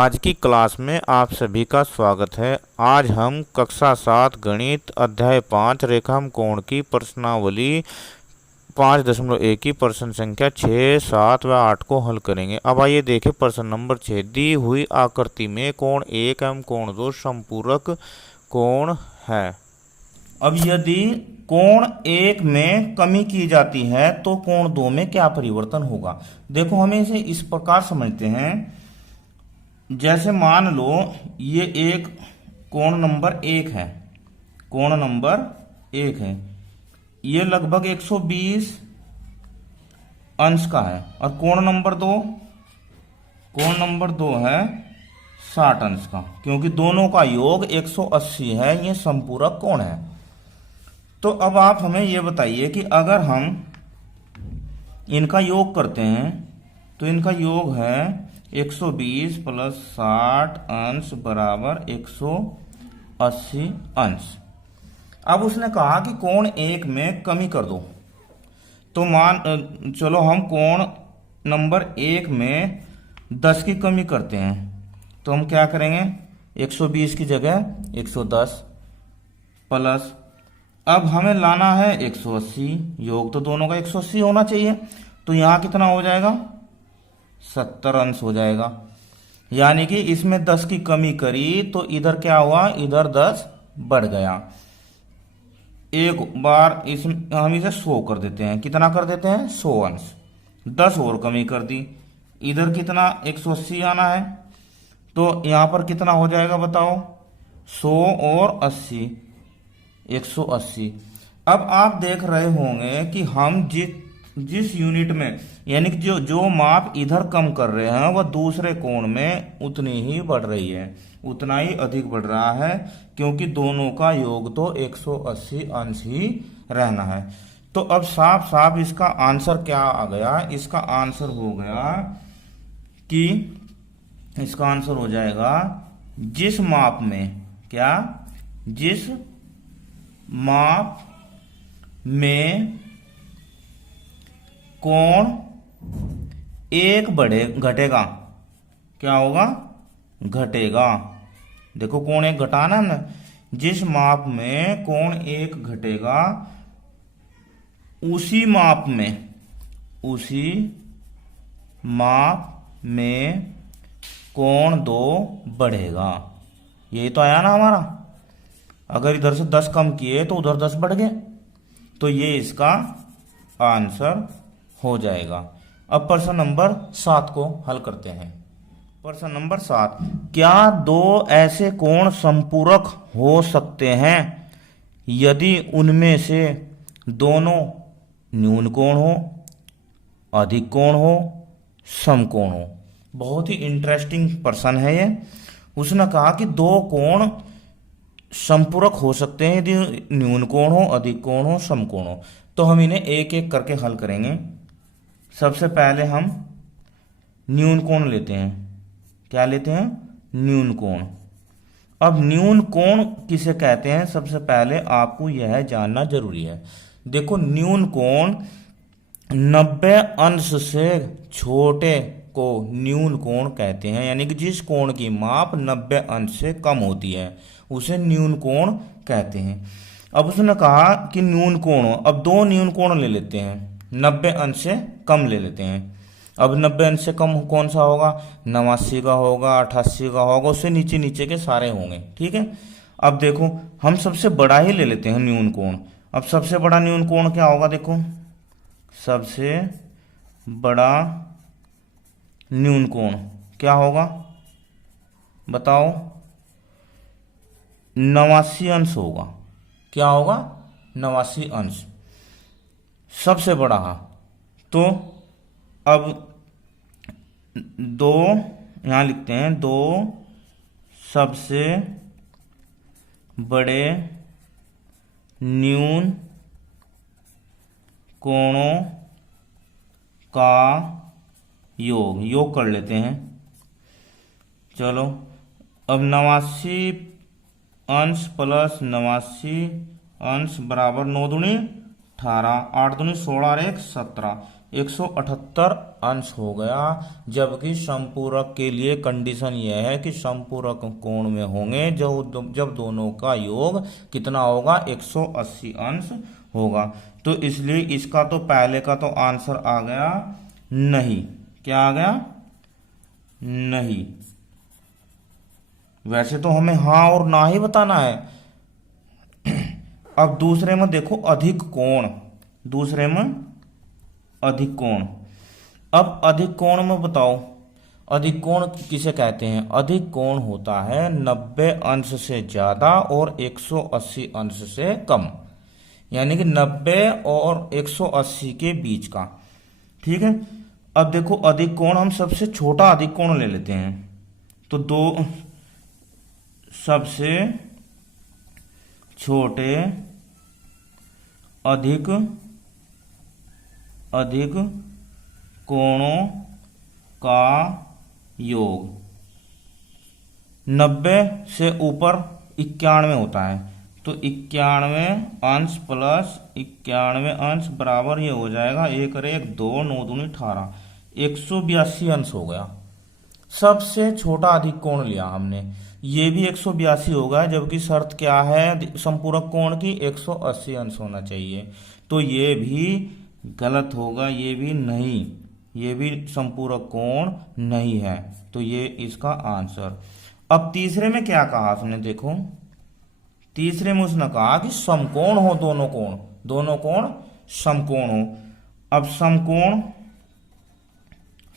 आज की क्लास में आप सभी का स्वागत है। आज हम कक्षा 7 गणित अध्याय 5 रेखांकोण की प्रश्नावली 5.1 की प्रश्न संख्या 6, 7 व 8 को हल करेंगे। अब आइए देखें प्रश्न नंबर 6। दी हुई आकृति में कोण 1 एवं कोण 2 समपूरक कोण है। अब यदि कोण 1 में कमी की जाती है तो कोण 2 में क्या परिवर्तन होगा। देखो, हमें इसे इस प्रकार समझते हैं। जैसे मान लो ये एक कोण नंबर 1 है, कोण नंबर 1 है, ये लगभग 120 अंश का है। और कोण नंबर 2 है 60 अंश का, क्योंकि दोनों का योग 180 है। ये समपूरक कोण है। तो अब आप हमें ये बताइए कि अगर हम इनका योग करते हैं तो इनका योग है 120 प्लस 60 अंश बराबर 180 अंश। अब उसने कहा कि कोण 1 में कमी कर दो। तो चलो हम कोण नंबर 1 में 10 की कमी करते हैं। तो हम क्या करेंगे, 120 की जगह 110 प्लस, अब हमें लाना है 180, योग तो दोनों का 180 होना चाहिए। तो यहां कितना हो जाएगा, 70 अंश हो जाएगा। यानी कि इसमें 10 की कमी करी तो इधर क्या हुआ, इधर 10 बढ़ गया। एक बार हम इसे 100 कर देते हैं। कितना कर देते हैं, 100 अंश। 10 और कमी कर दी, इधर कितना 180 आना है। तो यहां पर कितना हो जाएगा बताओ, 100 और 80, 180। अब आप देख रहे होंगे कि हम जिस यूनिट में, यानी कि जो माप इधर कम कर रहे हैं वह दूसरे कोण में उतनी ही बढ़ रही है, उतना ही अधिक बढ़ रहा है, क्योंकि दोनों का योग तो 180 अंश ही रहना है। तो अब साफ साफ इसका आंसर क्या आ गया, इसका आंसर हो गया कि इसका आंसर हो जाएगा जिस माप में, क्या, जिस माप में कोण 1 घटेगा, क्या होगा, घटेगा। देखो, कोण 1 घटाना है ना, जिस माप में कोण 1 घटेगा उसी माप में कोण 2 बढ़ेगा। यही तो आया ना हमारा। अगर इधर से 10 कम किए तो उधर 10 बढ़ गए, तो ये इसका आंसर हो जाएगा। अब प्रश्न नंबर 7 को हल करते हैं। प्रश्न नंबर 7, क्या दो ऐसे कोण समपूरक हो सकते हैं यदि उनमें से दोनों न्यून कोण हो, अधिक कोण हो, समकोण हो। बहुत ही इंटरेस्टिंग प्रश्न है ये। उसने कहा कि दो कोण समपूरक हो सकते हैं यदि न्यून कोण हो, अधिक कोण हो, समकोण हो। तो हम इन्हें एक एक करके हल करेंगे। सबसे पहले हम न्यून कोण लेते हैं। क्या लेते हैं, न्यून कोण। अब न्यून कोण किसे कहते हैं, सबसे पहले आपको यह जानना जरूरी है। देखो, न्यून कोण 90 अंश से छोटे को न्यून कोण कहते हैं। यानी कि जिस कोण की माप 90 अंश से कम होती है उसे न्यून कोण कहते हैं। अब उसने कहा कि न्यून कोण हो। अब दो न्यून कोण ले लेते हैं, 90 अंश से कम ले लेते हैं। अब 90 अंश से कम कौन सा होगा, 89 का होगा, 88 का होगा, उससे नीचे नीचे के सारे होंगे। ठीक है। अब देखो, हम सबसे बड़ा ही ले लेते हैं न्यून कोण। अब सबसे बड़ा न्यून कोण क्या होगा, देखो, सबसे बड़ा न्यून कोण क्या होगा बताओ, 89 अंश होगा। क्या होगा, 89 अंश, सबसे बड़ा। तो अब दो यहां लिखते हैं, दो सबसे बड़े न्यून कोणों का योग कर लेते हैं। चलो, अब 89 अंश प्लस 89 अंश बराबर 9 दूनी 18, 8 दूनी 16 और 1 17। 178 अंश हो गया। जबकि समपूरक के लिए कंडीशन यह है कि समपूरक कोण में होंगे जब दोनों का योग कितना होगा, 180 अंश होगा। तो इसलिए इसका तो पहले का तो आंसर आ गया नहीं। क्या आ गया? नहीं। वैसे तो हमें हाँ और ना ही बताना है। अब दूसरे में देखो, अधिक कोण। दूसरे में अधिक कोण। अब अधिक कोण में बताओ, अधिक कोण किसे कहते हैं? अधिक कोण होता है 90 अंश से ज्यादा और 180 अंश से कम, यानी कि 90 और 180 के बीच का। ठीक है। अब देखो, अधिक कोण हम सबसे छोटा अधिक कोण ले लेते हैं। तो दो सबसे छोटे अधिक कोणों का योग 90 से ऊपर 91 होता है। तो 91 अंश प्लस 91 अंश बराबर ये हो जाएगा 1 और 1 2, 9 दूनी 18, 182 अंश हो गया। सबसे छोटा अधिक कोण लिया हमने, ये भी 182 होगा। जबकि शर्त क्या है संपूरक कोण की? 180 अंश होना चाहिए। तो ये भी गलत होगा, ये भी नहीं, ये भी संपूरक कोण नहीं है। तो ये इसका आंसर। अब तीसरे में क्या कहा उसने? देखो, तीसरे में उसने कहा कि समकोण हो दोनों कोण समकोण हो। अब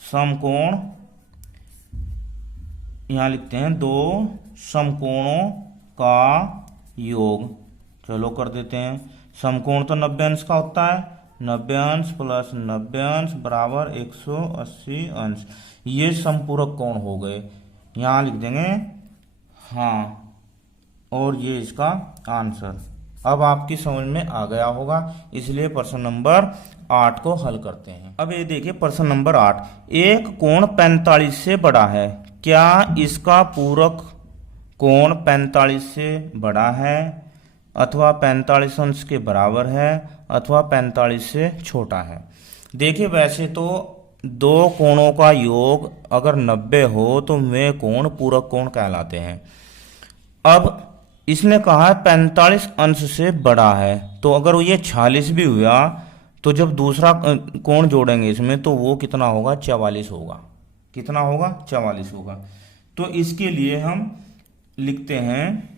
समकोण यहां लिखते हैं, दो समकोणों का योग। चलो कर देते हैं। समकोण तो 90 अंश का होता है, 90 अंश प्लस 90 अंश बराबर 180 अंश। ये समपूरक कोण हो गए, यहां लिख देंगे हाँ, और ये इसका आंसर। अब आपकी समझ में आ गया होगा, इसलिए प्रश्न नंबर 8 को हल करते हैं। अब ये देखिए प्रश्न नंबर 8, एक कोण 45 से बड़ा है, क्या इसका पूरक कोण 45 से बड़ा है अथवा 45 अंश के बराबर है अथवा 45 से छोटा है? देखिए, वैसे तो दो कोणों का योग अगर 90 हो तो वे कोण पूरक कोण कहलाते हैं। अब इसने कहा है 45 अंश से बड़ा है, तो अगर ये 46 भी हुआ तो जब दूसरा कोण जोड़ेंगे इसमें तो वो कितना होगा? 44 होगा। कितना होगा? 44 होगा। तो इसके लिए हम लिखते हैं,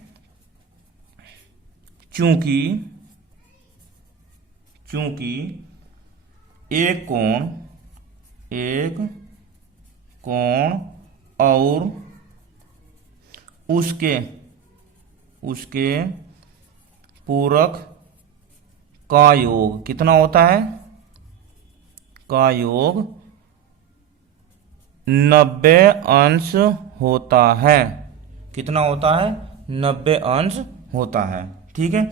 चूंकि एक कोण और उसके पूरक का योग कितना होता है? का योग 90 अंश होता है। कितना होता है? 90 अंश होता है। ठीक है।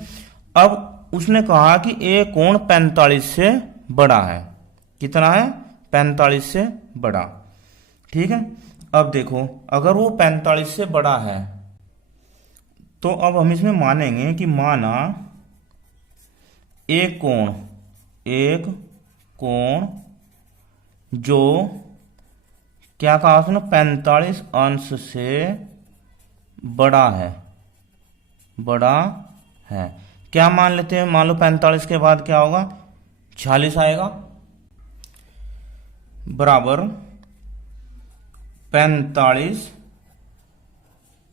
अब उसने कहा कि एक कोण 45 से बड़ा है। कितना है? 45 से बड़ा। ठीक है। अब देखो, अगर वो 45 से बड़ा है तो अब हम इसमें मानेंगे कि माना एक कोण जो क्या कहा उसने? 45 अंश से बड़ा है। क्या मान लेते हैं? मान लो 45 के बाद क्या होगा? 46 आएगा, बराबर 45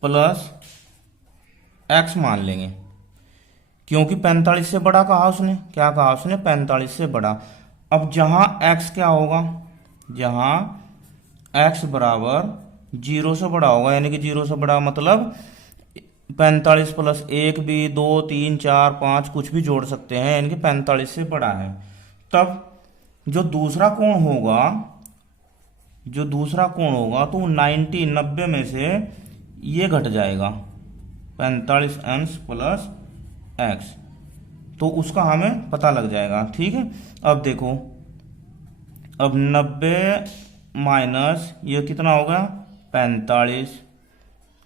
प्लस x मान लेंगे, क्योंकि 45 से बड़ा कहा उसने। क्या कहा उसने? 45 से बड़ा। अब जहां x क्या होगा? जहां x बराबर 0 से बड़ा होगा, यानी कि 0 से बड़ा मतलब 45 प्लस 1 भी 2 3 4 5 कुछ भी जोड़ सकते हैं, यानी कि 45 से बड़ा है। तब जो दूसरा कोण होगा तो 90 में से ये घट जाएगा 45 अंश प्लस x, तो उसका हमें पता लग जाएगा। ठीक है। अब देखो, अब 90 माइनस ये कितना होगा? 45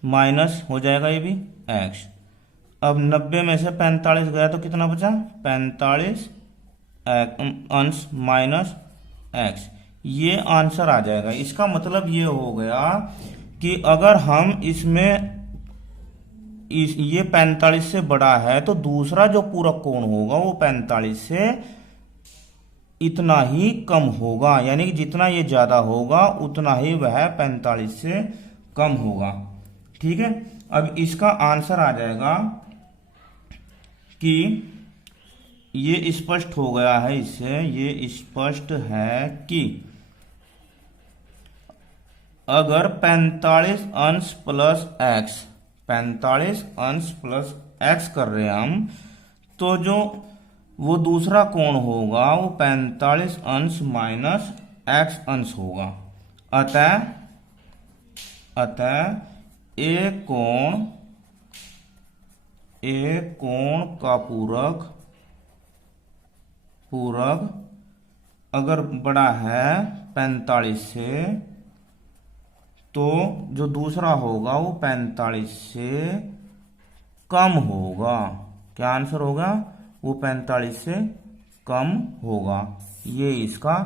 माइनस हो जाएगा ये भी x। अब 90 में से 45 गया तो कितना बचा? 45 अंश माइनस एक्स, ये आंसर आ जाएगा। इसका मतलब ये हो गया कि अगर हम इसमें ये 45 से बड़ा है तो दूसरा जो पूरक कोण होगा वो 45 से इतना ही कम होगा, यानी कि जितना ये ज्यादा होगा उतना ही वह 45 से कम होगा। ठीक है, अब इसका आंसर आ जाएगा कि ये स्पष्ट हो गया है इससे, ये स्पष्ट है कि अगर 45 अंश प्लस एक्स, 45 अंश प्लस एक्स कर रहे हैं हम, तो जो वो दूसरा कोण होगा वो 45 अंश माइनस एक्स अंश होगा। अतः एक कोण का पूरक अगर बड़ा है 45 से, तो जो दूसरा होगा वो 45 से कम होगा। क्या आंसर होगा? वो 45 से कम होगा। ये इसका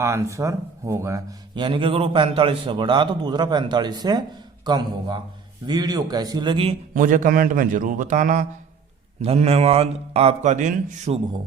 आंसर होगा। यानी कि अगर वो 45 से बड़ा तो दूसरा 45 से कम होगा। वीडियो कैसी लगी मुझे कमेंट में जरूर बताना। धन्यवाद। आपका दिन शुभ हो।